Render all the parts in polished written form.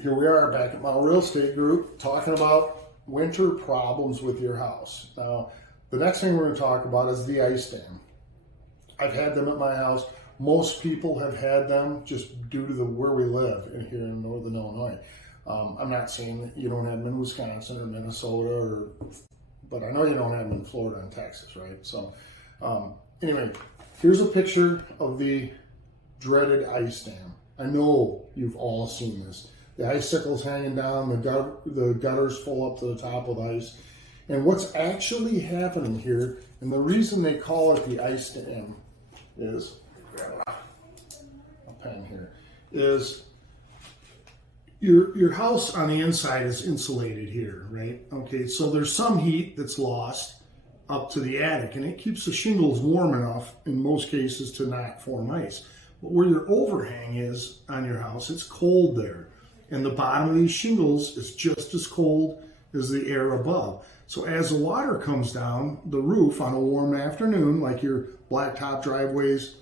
Here we are back at my real estate group talking about winter problems with your house. Now, the next thing we're going to talk about is the ice dam. I've had them at my house. Most people have had them just due to where we live here in northern Illinois. I'm not saying that you don't have them in Wisconsin or Minnesota, but I know you don't have them in Florida and Texas, right? So anyway, here's a picture of the dreaded ice dam. I know you've all seen this. The icicles hanging down, the gutters full up to the top with ice. And what's actually happening here, and the reason they call it the ice dam is, grab a pen here, is your house on the inside is insulated here, right? Okay, so there's some heat that's lost up to the attic, and it keeps the shingles warm enough in most cases to not form ice. But where your overhang is on your house, it's cold there. And the bottom of these shingles is just as cold as the air above. So as the water comes down the roof on a warm afternoon, like your blacktop driveways,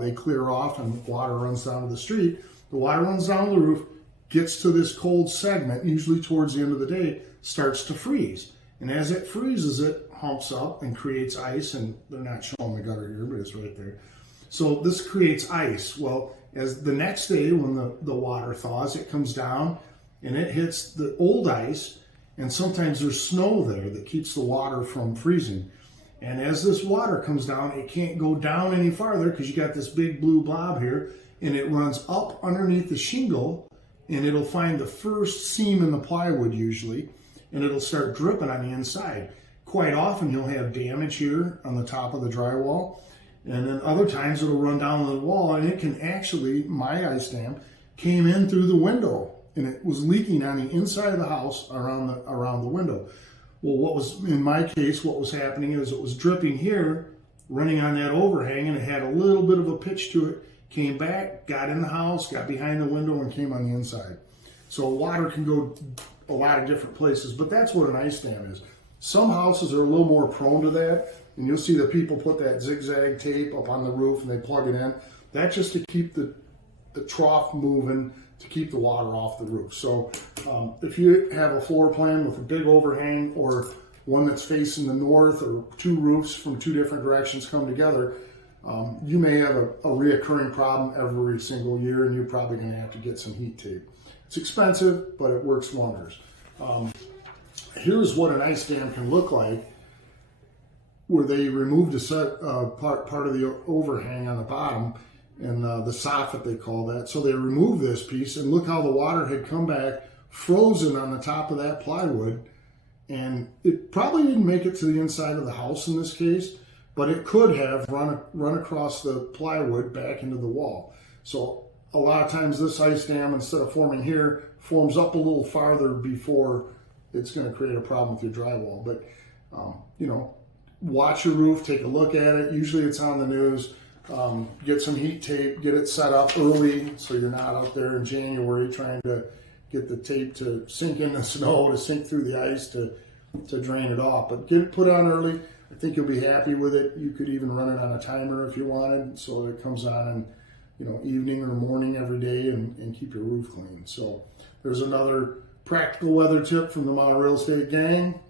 they clear off and water runs down to the street. The water runs down the roof, gets to this cold segment, usually towards the end of the day, starts to freeze. And as it freezes, it humps up and creates ice. And they're not showing the gutter here, but it's right there. So this creates ice. Well, as the next day when the water thaws, it comes down and it hits the old ice, and sometimes there's snow there that keeps the water from freezing. And as this water comes down, it can't go down any farther because you got this big blue blob here, and it runs up underneath the shingle, and it'll find the first seam in the plywood usually, and it'll start dripping on the inside. Quite often you'll have damage here on the top of the drywall. And then other times it'll run down the wall, and it can actually, my ice dam came in through the window, and it was leaking on the inside of the house around the window. Well, what was, in my case, what was happening is it was dripping here, running on that overhang, and it had a little bit of a pitch to it, came back, got in the house, got behind the window, and came on the inside. So water can go a lot of different places, but that's what an ice dam is. Some houses are a little more prone to that. And you'll see that people put that zigzag tape up on the roof and they plug it in. That's just to keep the trough moving, to keep the water off the roof. So if you have a floor plan with a big overhang or one that's facing the north, or two roofs from two different directions come together, you may have a reoccurring problem every single year, and you're probably going to have to get some heat tape. It's expensive, but it works wonders. Here's what an ice dam can look like, where they removed a part of the overhang on the bottom, and the soffit they call that. So they removed this piece, and look how the water had come back frozen on the top of that plywood, and it probably didn't make it to the inside of the house in this case, but it could have run across the plywood back into the wall. So a lot of times this ice dam, instead of forming here, forms up a little farther before it's going to create a problem with your drywall. But you know, watch your roof, take a look at it. Usually it's on the news. Get some heat tape, get it set up early so you're not out there in January trying to get the tape to sink in the snow, to sink through the ice, to drain it off. But get it put on early. I think you'll be happy with it. You could even run it on a timer if you wanted, so it comes on in evening or morning every day, and keep your roof clean. So there's another practical weather tip from the My Real Estate gang.